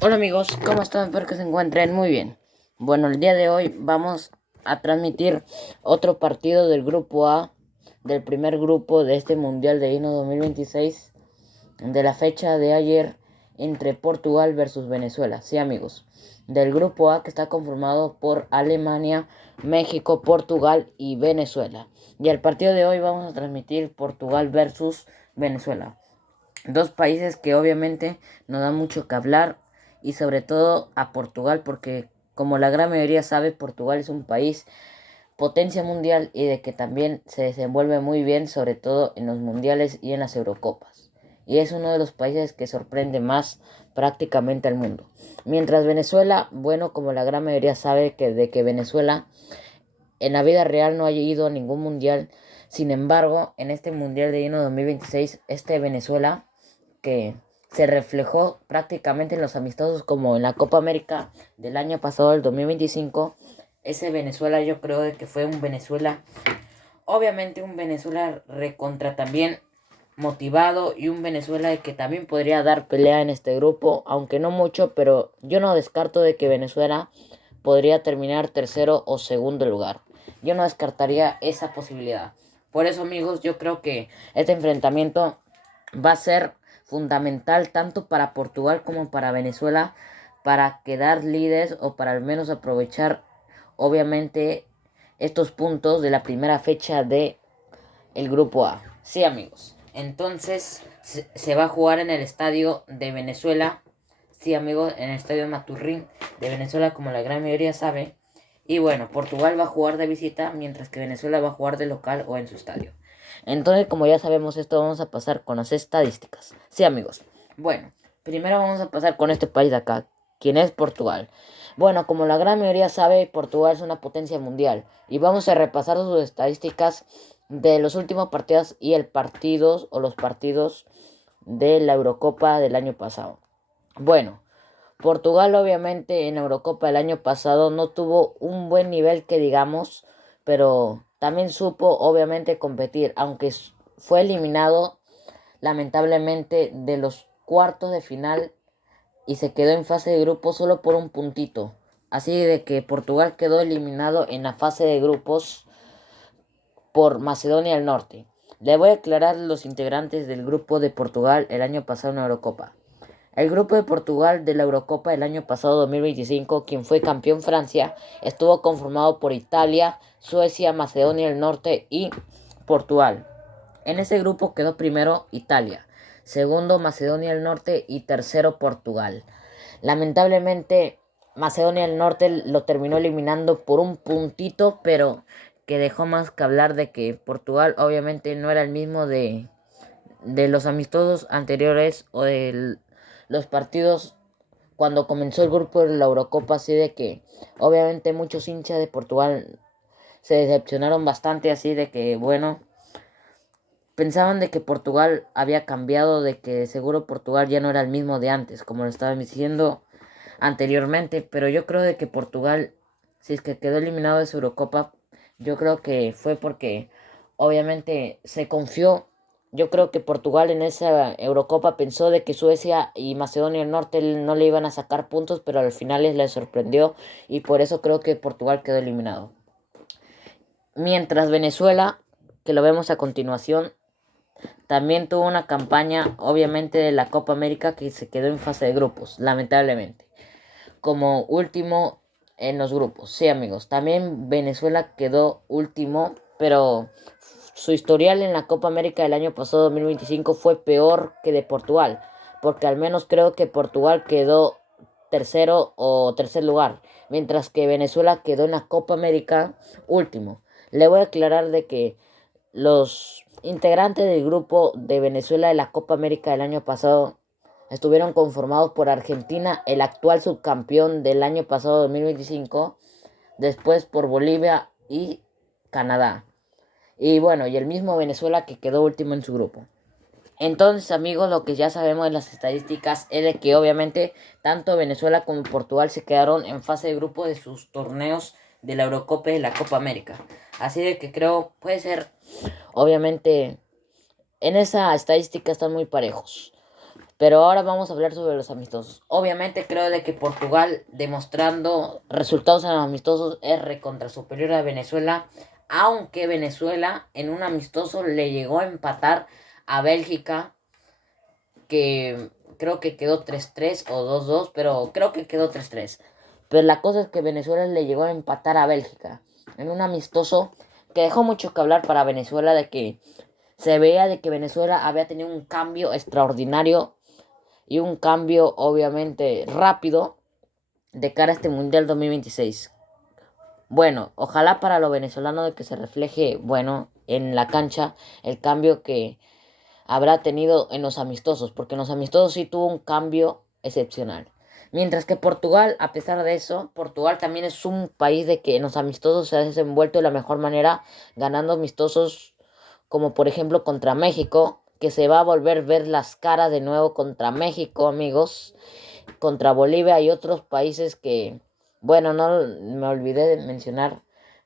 Hola amigos, ¿cómo están? Espero que se encuentren muy bien. Bueno, el día de hoy vamos a transmitir otro partido del grupo A, del primer grupo de este Mundial de Hino 2026, de la fecha de ayer entre Portugal versus Venezuela. Sí amigos, del grupo A que está conformado por Alemania, México, Portugal y Venezuela. Y el partido de hoy vamos a transmitir Portugal versus Venezuela. Dos países que obviamente nos dan mucho que hablar y sobre todo a Portugal porque como la gran mayoría sabe, Portugal es un país potencia mundial y de que también se desenvuelve muy bien, sobre todo en los mundiales y en las Eurocopas. Y es uno de los países que sorprende más prácticamente al mundo. Mientras Venezuela, bueno, como la gran mayoría sabe que Venezuela en la vida real no haya ido a ningún mundial. Sin embargo, en este Mundial de Hino 2026, este Venezuela que se reflejó prácticamente en los amistosos como en la Copa América del año pasado, el 2025. Ese Venezuela yo creo de que fue un Venezuela, obviamente un Venezuela recontra también motivado y un Venezuela que también podría dar pelea en este grupo, aunque no mucho, pero yo no descarto de que Venezuela podría terminar tercero o segundo lugar. Yo no descartaría esa posibilidad. Por eso amigos, yo creo que este enfrentamiento va a ser fundamental tanto para Portugal como para Venezuela para quedar líderes o para al menos aprovechar obviamente estos puntos de la primera fecha de el grupo A. Sí amigos, entonces se va a jugar en el estadio de Venezuela. Sí amigos, en el estadio Maturrín de Venezuela, como la gran mayoría sabe. Y bueno, Portugal va a jugar de visita mientras que Venezuela va a jugar de local o en su estadio. Entonces, como ya sabemos esto, vamos a pasar con las estadísticas. Sí, amigos. Bueno, primero vamos a pasar con este país de acá, quien es Portugal. Bueno, como la gran mayoría sabe, Portugal es una potencia mundial. Y vamos a repasar sus estadísticas de los últimos partidos y el partidos o los partidos de la Eurocopa del año pasado. Bueno, Portugal obviamente en la Eurocopa del año pasado no tuvo un buen nivel que digamos, pero también supo obviamente competir, aunque fue eliminado lamentablemente de los cuartos de final y se quedó en fase de grupos solo por un puntito. Así de que Portugal quedó eliminado en la fase de grupos por Macedonia del Norte. Le voy a aclarar los integrantes del grupo de Portugal el año pasado en la Eurocopa. El grupo de Portugal de la Eurocopa del año pasado 2025, quien fue campeón Francia, estuvo conformado por Italia, Suecia, Macedonia del Norte y Portugal. En ese grupo quedó primero Italia, segundo Macedonia del Norte y tercero Portugal. Lamentablemente Macedonia del Norte lo terminó eliminando por un puntito, pero que dejó más que hablar de que Portugal obviamente no era el mismo de los amistosos anteriores o de los partidos cuando comenzó el grupo de la Eurocopa, así de que obviamente muchos hinchas de Portugal se decepcionaron bastante, así de que bueno, pensaban de que Portugal había cambiado, de que seguro Portugal ya no era el mismo de antes, como lo estaba diciendo anteriormente, pero yo creo de que Portugal, si es que quedó eliminado de su Eurocopa, yo creo que fue porque obviamente se confió. Yo creo que Portugal en esa Eurocopa pensó de que Suecia y Macedonia del Norte no le iban a sacar puntos, pero al final les sorprendió y por eso creo que Portugal quedó eliminado. Mientras Venezuela, que lo vemos a continuación, también tuvo una campaña obviamente de la Copa América que se quedó en fase de grupos, lamentablemente como último en los grupos. Sí, amigos. También Venezuela quedó último, pero su historial en la Copa América del año pasado 2025 fue peor que de Portugal, porque al menos creo que Portugal quedó tercero o tercer lugar, mientras que Venezuela quedó en la Copa América último. Le voy a aclarar de que los integrantes del grupo de Venezuela de la Copa América del año pasado estuvieron conformados por Argentina, el actual subcampeón del año pasado 2025, después por Bolivia y Canadá. Y bueno, y el mismo Venezuela que quedó último en su grupo. Entonces, amigos, lo que ya sabemos de las estadísticas es de que obviamente tanto Venezuela como Portugal se quedaron en fase de grupo de sus torneos de la Eurocopa y de la Copa América. Así de que creo puede ser, obviamente, en esa estadística están muy parejos. Pero ahora vamos a hablar sobre los amistosos. Obviamente creo de que Portugal, demostrando resultados en los amistosos, es recontra superior a Venezuela. Aunque Venezuela en un amistoso le llegó a empatar a Bélgica, que creo que quedó 3-3 o 2-2, pero creo que quedó 3-3. Pero la cosa es que Venezuela le llegó a empatar a Bélgica en un amistoso que dejó mucho que hablar para Venezuela, de que se veía de que Venezuela había tenido un cambio extraordinario y un cambio obviamente rápido de cara a este Mundial 2026. Bueno, ojalá para los venezolanos de que se refleje, bueno, en la cancha el cambio que habrá tenido en los amistosos, porque en los amistosos sí tuvo un cambio excepcional. Mientras que Portugal, a pesar de eso, Portugal también es un país de que en los amistosos se ha desenvuelto de la mejor manera, ganando amistosos como por ejemplo contra México, que se va a volver a ver las caras de nuevo contra México, amigos, contra Bolivia y otros países que, bueno, no me olvidé de mencionar,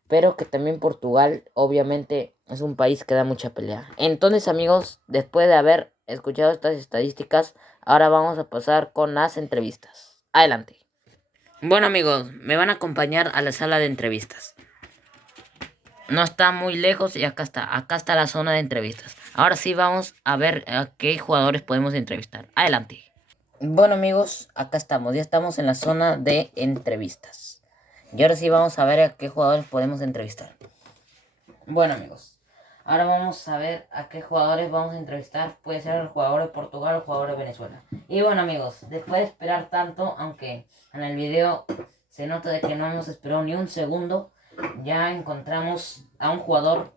pero que también Portugal obviamente es un país que da mucha pelea. Entonces, amigos, después de haber escuchado estas estadísticas, ahora vamos a pasar con las entrevistas. Adelante. Bueno, amigos, me van a acompañar a la sala de entrevistas. No está muy lejos y acá está la zona de entrevistas. Ahora sí vamos a ver a qué jugadores podemos entrevistar. Adelante. Bueno, amigos, acá estamos, ya estamos en la zona de entrevistas. Y ahora sí vamos a ver a qué jugadores podemos entrevistar. Bueno, amigos, ahora vamos a ver a qué jugadores vamos a entrevistar. Puede ser el jugador de Portugal o el jugador de Venezuela. Y bueno, amigos, después de esperar tanto, aunque en el video se nota de que no hemos esperado ni un segundo, ya encontramos a un jugador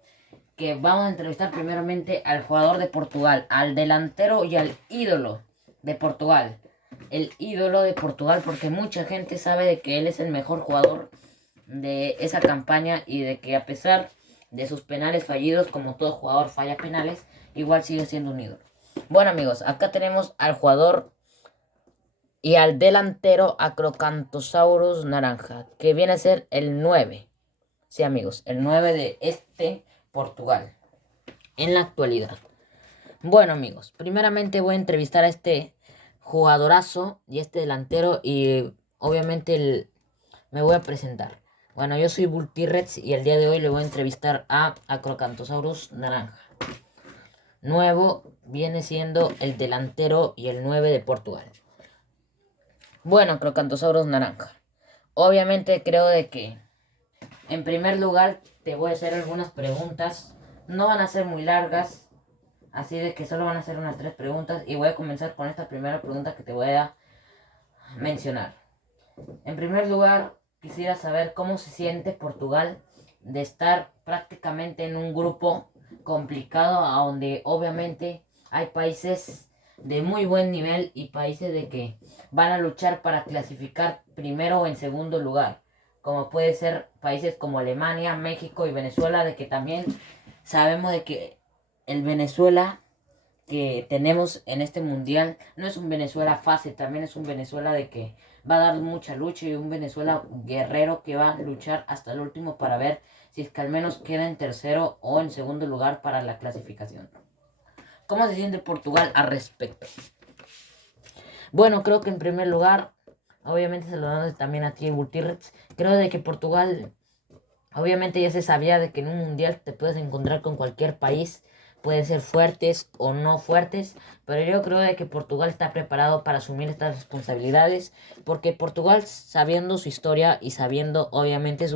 que vamos a entrevistar primeramente al jugador de Portugal, al delantero y al ídolo de Portugal. El ídolo de Portugal, porque mucha gente sabe de que él es el mejor jugador de esa campaña y de que a pesar de sus penales fallidos, como todo jugador falla penales, igual sigue siendo un ídolo. Bueno, amigos, acá tenemos al jugador y al delantero Acrocanthosaurus naranja, que viene a ser el 9. Sí, amigos, el 9 de este Portugal en la actualidad. Bueno, amigos, primeramente voy a entrevistar a este jugadorazo y este delantero y obviamente me voy a presentar. Bueno, yo soy Bull T-Rex y el día de hoy le voy a entrevistar a Acrocanthosaurus naranja. Nuevo viene siendo el delantero y el 9 de Portugal. Bueno, Acrocanthosaurus naranja. Obviamente creo de que en primer lugar te voy a hacer algunas preguntas. No van a ser muy largas, así de que solo van a ser unas 3 preguntas. Y voy a comenzar con esta primera pregunta que te voy a mencionar. En primer lugar, quisiera saber cómo se siente Portugal de estar prácticamente en un grupo complicado, a donde obviamente hay países de muy buen nivel y países de que van a luchar para clasificar primero o en segundo lugar, como puede ser países como Alemania, México y Venezuela, de que también sabemos de que el Venezuela que tenemos en este mundial no es un Venezuela fácil, también es un Venezuela de que va a dar mucha lucha y un Venezuela guerrero que va a luchar hasta el último para ver si es que al menos queda en tercero o en segundo lugar para la clasificación. ¿Cómo se siente Portugal al respecto? Bueno, creo que en primer lugar, obviamente saludando también a ti, Gutiérrez, creo de que Portugal, obviamente ya se sabía de que en un mundial te puedes encontrar con cualquier país, pueden ser fuertes o no fuertes, pero yo creo de que Portugal está preparado para asumir estas responsabilidades, porque Portugal, sabiendo su historia y sabiendo obviamente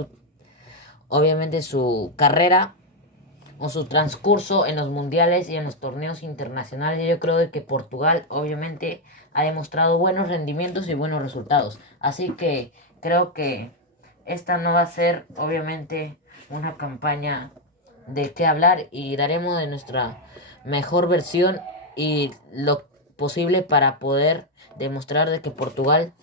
su carrera o su transcurso en los mundiales y en los torneos internacionales, yo creo de que Portugal obviamente ha demostrado buenos rendimientos y buenos resultados, así que creo que esta no va a ser obviamente una campaña de qué hablar y daremos de nuestra mejor versión y lo posible para poder demostrar de que Portugal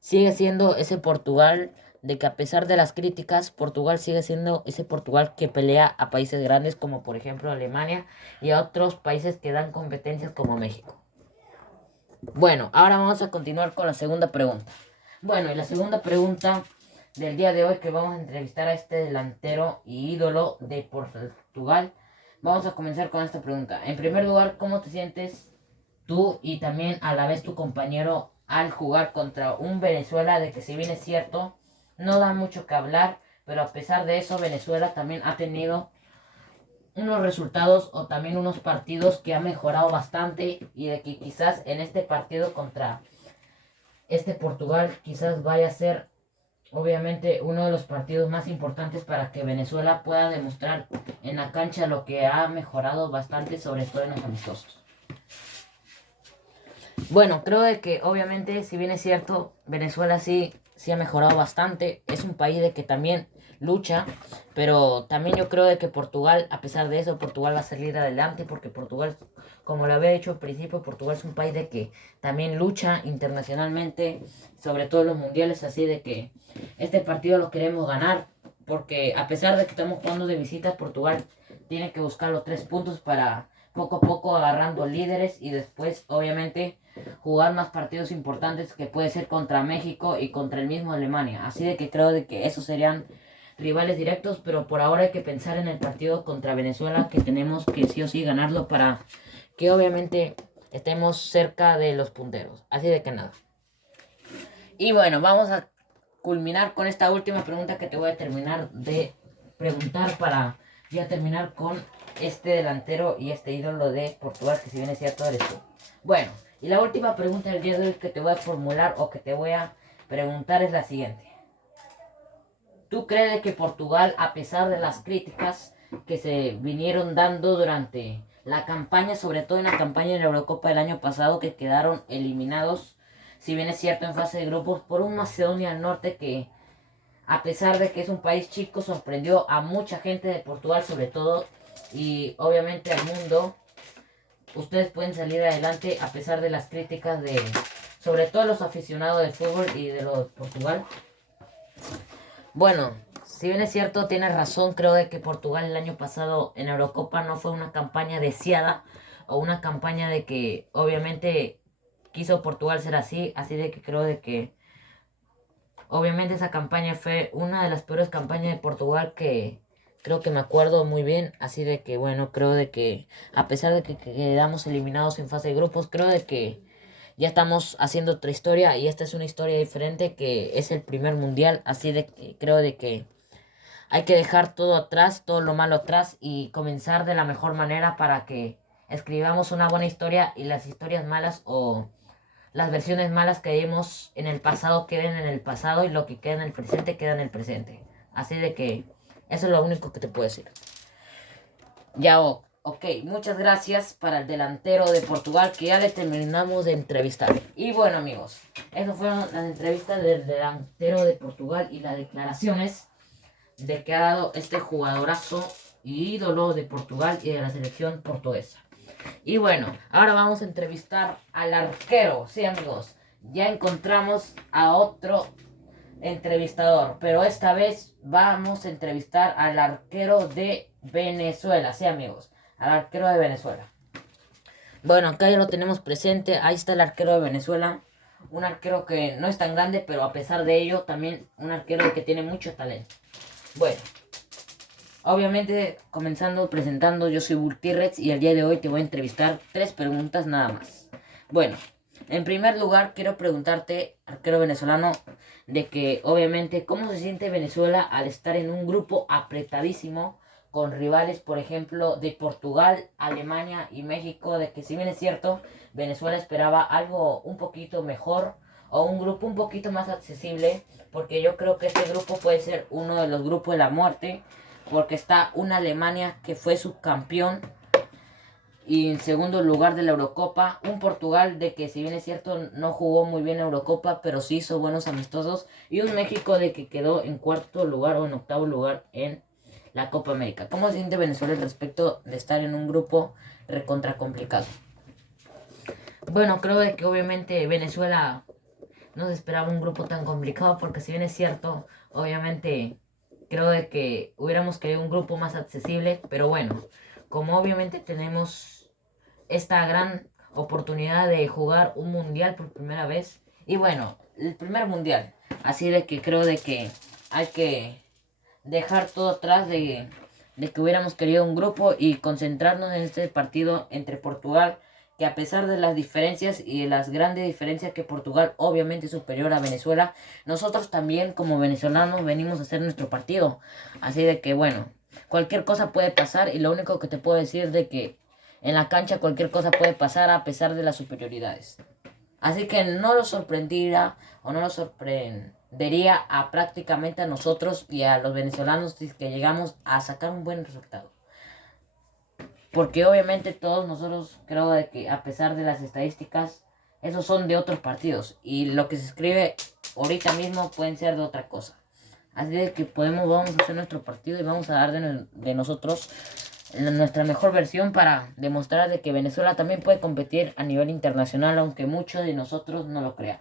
sigue siendo ese Portugal, de que a pesar de las críticas, Portugal sigue siendo ese Portugal que pelea a países grandes como por ejemplo Alemania y a otros países que dan competencias como México. Bueno, ahora vamos a continuar con la segunda pregunta. Bueno, y la segunda pregunta del día de hoy, que vamos a entrevistar a este delantero y ídolo de Portugal. Vamos a comenzar con esta pregunta. En primer lugar, ¿cómo te sientes tú y también a la vez tu compañero al jugar contra un Venezuela de que si bien es cierto, no da mucho que hablar, pero a pesar de eso Venezuela también ha tenido unos resultados o también unos partidos que ha mejorado bastante y de que quizás en este partido contra este Portugal quizás vaya a ser obviamente uno de los partidos más importantes para que Venezuela pueda demostrar en la cancha lo que ha mejorado bastante, sobre todo en los amistosos. Bueno, creo de que obviamente, si bien es cierto, Venezuela sí ha mejorado bastante. Es un país de que también lucha, pero también yo creo de que Portugal, a pesar de eso, Portugal va a salir adelante porque Portugal, como lo había dicho al principio, Portugal es un país de que también lucha internacionalmente, sobre todo en los mundiales, así de que este partido lo queremos ganar porque a pesar de que estamos jugando de visita, Portugal tiene que buscar los 3 puntos para poco a poco agarrando líderes y después obviamente jugar más partidos importantes que puede ser contra México y contra el mismo Alemania. Así de que creo de que esos serían rivales directos, pero por ahora hay que pensar en el partido contra Venezuela que tenemos que sí o sí ganarlo para que obviamente estemos cerca de los punteros. Así de que nada. Y bueno, vamos a culminar con esta última pregunta que te voy a terminar de preguntar para ya terminar con este delantero y este ídolo de Portugal que si bien es cierto eres tú. Bueno, y la última pregunta del día de hoy que te voy a formular o que te voy a preguntar es la siguiente. ¿Tú crees que Portugal, a pesar de las críticas que se vinieron dando durante la campaña, sobre todo en la campaña de la Eurocopa del año pasado, que quedaron eliminados, si bien es cierto, en fase de grupos por un Macedonia del Norte que, a pesar de que es un país chico, sorprendió a mucha gente de Portugal sobre todo y obviamente al mundo? Ustedes pueden salir adelante a pesar de las críticas de, sobre todo los aficionados de fútbol y de los de Portugal. Bueno, si bien es cierto, tienes razón, creo de que Portugal el año pasado en Eurocopa no fue una campaña deseada o una campaña de que obviamente quiso Portugal ser así, así de que creo de que obviamente esa campaña fue una de las peores campañas de Portugal que creo que me acuerdo muy bien, así de que bueno, creo de que a pesar de que quedamos eliminados en fase de grupos, creo de que ya estamos haciendo otra historia y esta es una historia diferente que es el primer mundial, así de que creo de que hay que dejar todo atrás, todo lo malo atrás y comenzar de la mejor manera para que escribamos una buena historia y las historias malas o las versiones malas que vimos en el pasado queden en el pasado y lo que queda en el presente queda en el presente. Así de que eso es lo único que te puedo decir. Ya, ok, muchas gracias para el delantero de Portugal que ya le terminamos de entrevistar. Y bueno amigos, esas fueron las entrevistas del delantero de Portugal y las declaraciones de que ha dado este jugadorazo y ídolo de Portugal y de la selección portuguesa. Y bueno, ahora vamos a entrevistar al arquero. Sí, amigos, ya encontramos a otro entrevistador, pero esta vez vamos a entrevistar al arquero de Venezuela. Sí, amigos, al arquero de Venezuela. Bueno, acá ya lo tenemos presente. Ahí está el arquero de Venezuela. Un arquero que no es tan grande, pero a pesar de ello, también un arquero que tiene mucho talento. Bueno, obviamente, comenzando presentando, yo soy Bultirrex y el día de hoy te voy a entrevistar 3 preguntas nada más. Bueno, en primer lugar quiero preguntarte, arquero venezolano, de que obviamente cómo se siente Venezuela al estar en un grupo apretadísimo con rivales, por ejemplo, de Portugal, Alemania y México, de que si bien es cierto, Venezuela esperaba algo un poquito mejor o un grupo un poquito más accesible, porque yo creo que este grupo puede ser uno de los grupos de la muerte, porque está una Alemania que fue subcampeón y en segundo lugar de la Eurocopa, un Portugal de que si bien es cierto no jugó muy bien la Eurocopa, pero sí hizo buenos amistosos, y un México de que quedó en cuarto lugar o en octavo lugar en la Copa América. ¿Cómo se siente Venezuela al respecto de estar en un grupo recontra complicado? Bueno, creo de que obviamente Venezuela no se esperaba un grupo tan complicado, porque si bien es cierto, obviamente creo de que hubiéramos querido un grupo más accesible, pero bueno, como obviamente tenemos esta gran oportunidad de jugar un mundial por primera vez, y bueno, el primer mundial, así de que creo de que hay que dejar todo atrás de que hubiéramos querido un grupo y concentrarnos en este partido entre Portugal que a pesar de las diferencias y de las grandes diferencias que Portugal obviamente es superior a Venezuela, nosotros también como venezolanos venimos a hacer nuestro partido. Así de que bueno, cualquier cosa puede pasar y lo único que te puedo decir es de que en la cancha cualquier cosa puede pasar a pesar de las superioridades. Así que no lo sorprendería o no lo sorprendería a prácticamente a nosotros y a los venezolanos si es que llegamos a sacar un buen resultado. Porque obviamente todos nosotros creo de que a pesar de las estadísticas, esos son de otros partidos. Y lo que se escribe ahorita mismo pueden ser de otra cosa. Así de que vamos a hacer nuestro partido y vamos a dar de nosotros nuestra mejor versión para demostrar de que Venezuela también puede competir a nivel internacional, aunque muchos de nosotros no lo crean.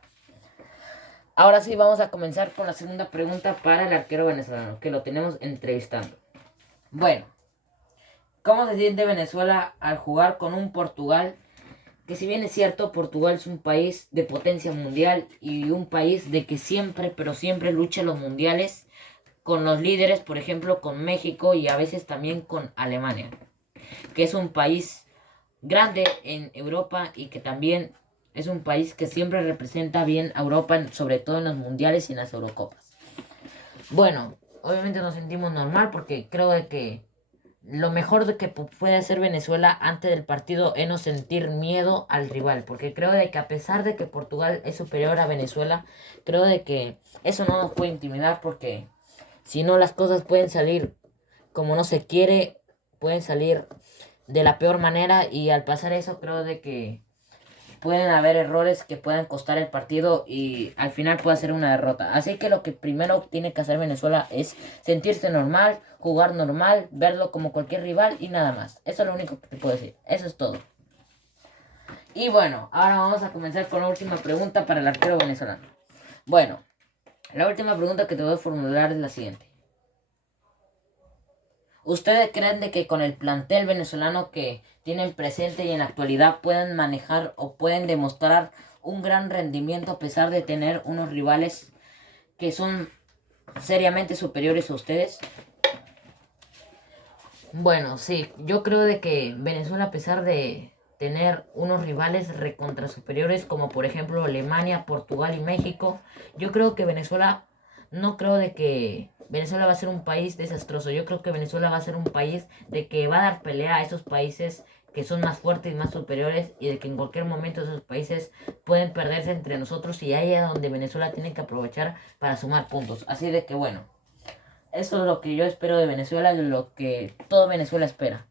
Ahora sí, vamos a comenzar con la segunda pregunta para el arquero venezolano, que lo tenemos entrevistando. Bueno, ¿cómo se siente Venezuela al jugar con un Portugal? Que si bien es cierto, Portugal es un país de potencia mundial y un país de que siempre, pero siempre lucha los mundiales con los líderes, por ejemplo, con México y a veces también con Alemania, que es un país grande en Europa y que también es un país que siempre representa bien a Europa, sobre todo en los mundiales y en las Eurocopas. Bueno, obviamente nos sentimos normal porque creo de que lo mejor de que puede hacer Venezuela antes del partido es no sentir miedo al rival, porque creo de que a pesar de que Portugal es superior a Venezuela, creo de que eso no nos puede intimidar porque si no las cosas pueden salir como no se quiere, pueden salir de la peor manera y al pasar eso creo de que pueden haber errores que puedan costar el partido y al final puede ser una derrota. Así que lo que primero tiene que hacer Venezuela es sentirse normal, jugar normal, verlo como cualquier rival y nada más. Eso es lo único que te puedo decir. Eso es todo. Y bueno, ahora vamos a comenzar con la última pregunta para el arquero venezolano. Bueno, la última pregunta que te voy a formular es la siguiente. ¿Ustedes creen de que con el plantel venezolano que tienen presente y en la actualidad pueden manejar o pueden demostrar un gran rendimiento a pesar de tener unos rivales que son seriamente superiores a ustedes? Bueno, sí, yo creo de que Venezuela a pesar de tener unos rivales recontra superiores como por ejemplo Alemania, Portugal y México, yo creo que Venezuela, no creo de que Venezuela va a ser un país desastroso, yo creo que Venezuela va a ser un país de que va a dar pelea a esos países que son más fuertes y más superiores y de que en cualquier momento esos países pueden perderse entre nosotros y ahí es donde Venezuela tiene que aprovechar para sumar puntos. Así de que bueno, eso es lo que yo espero de Venezuela y lo que todo Venezuela espera.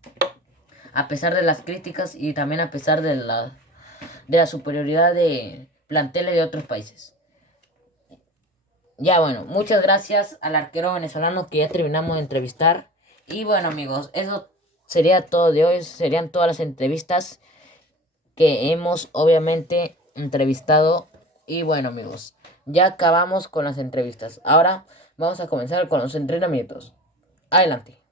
A pesar de las críticas y también a pesar de la superioridad de planteles de otros países. Ya bueno, muchas gracias al arquero venezolano que ya terminamos de entrevistar. Y bueno amigos, eso sería todo de hoy. Serían todas las entrevistas que hemos obviamente entrevistado. Y bueno amigos, ya acabamos con las entrevistas. Ahora vamos a comenzar con los entrenamientos. Adelante.